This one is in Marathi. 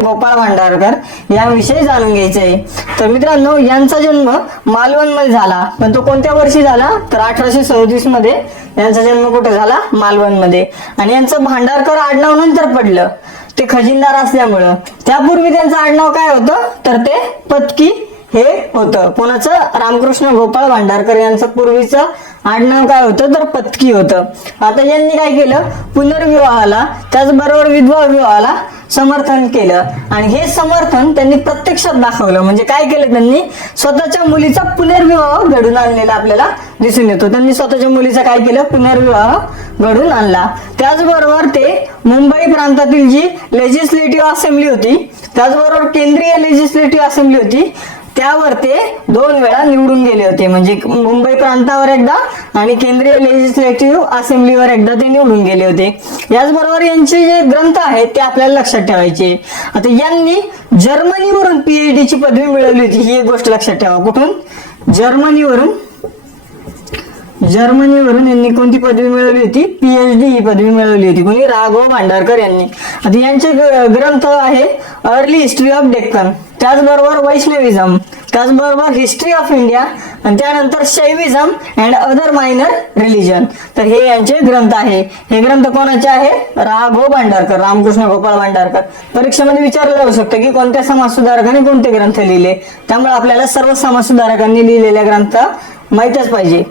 गोपाळ भांडारकर याविषयी जाणून घ्यायचं आहे तर मित्रांनो यांचा जन्म मालवणमध्ये झाला. पण तो कोणत्या वर्षी झाला? तर अठराशे सदोतीसमध्ये यांचा जन्म कुठे झाला? मालवणमध्ये आणि यांचं भांडारकर आडनाव नंतर पडलं. ते खजिनदार असल्यामुळं. त्यापूर्वी त्यांचं आडनाव काय होतं? तर ते पत्की हे होतं. कोणाचं? रामकृष्ण गोपाळ भांडारकर यांचं पूर्वीचं आडनाव काय होतं? तर पत्की होतं. आता यांनी काय केलं? पुनर्विवाहाला त्याचबरोबर विधवा विवाहाला समर्थन केलं. आणि हे समर्थन त्यांनी प्रत्यक्षात दाखवलं. म्हणजे काय केलं त्यांनी? स्वतःच्या मुलीचा पुनर्विवाह घडून आणलेला आपल्याला दिसून येतो. त्यांनी स्वतःच्या मुलीचा काय केलं? पुनर्विवाह घडून आणला. त्याचबरोबर ते मुंबई प्रांतातील जी लेजिस्लेटिव्ह असेंब्ली होती त्याचबरोबर केंद्रीय लेजिस्लेटिव्ह असेंब्ली होती त्यावर ते दोन वेळा निवडून गेले होते. म्हणजे मुंबई प्रांतावर एकदा आणि केंद्रीय लेजिस्लेटिव्ह असेंब्लीवर एकदा ते निवडून गेले होते. याचबरोबर यांचे जे ग्रंथ आहेत ते आपल्याला लक्षात ठेवायचे. आता यांनी जर्मनीवरून पीएचडी ची पदवी मिळवली होती. ही एक गोष्ट लक्षात ठेवा. कुठून? जर्मनीवरून. जर्मनीवरून यांनी कोणती पदवी मिळवली होती? पीएचडी ही पदवी मिळवली होती. कोणी? राघव भांडारकर यांनी. आता यांचे ग्रंथ आहे अर्ली हिस्ट्री ऑफ डेक्कन त्याचबरोबर वैष्णविझम त्याचबरोबर हिस्ट्री ऑफ इंडिया आणि त्यानंतर Shaivism and other minor religion तर हे यांचे ग्रंथ आहे. हे ग्रंथ कोणाचे आहे? राघव भांडारकर रामकृष्ण गोपाळ भांडारकर परीक्षेमध्ये विचारलं जाऊ शकतं की कोणत्या समाजसुधारकांनी कोणते ग्रंथ लिहिले? त्यामुळे आपल्याला सर्व समाज सुधारकांनी लिहिलेल्या ग्रंथ माहीतच पाहिजे.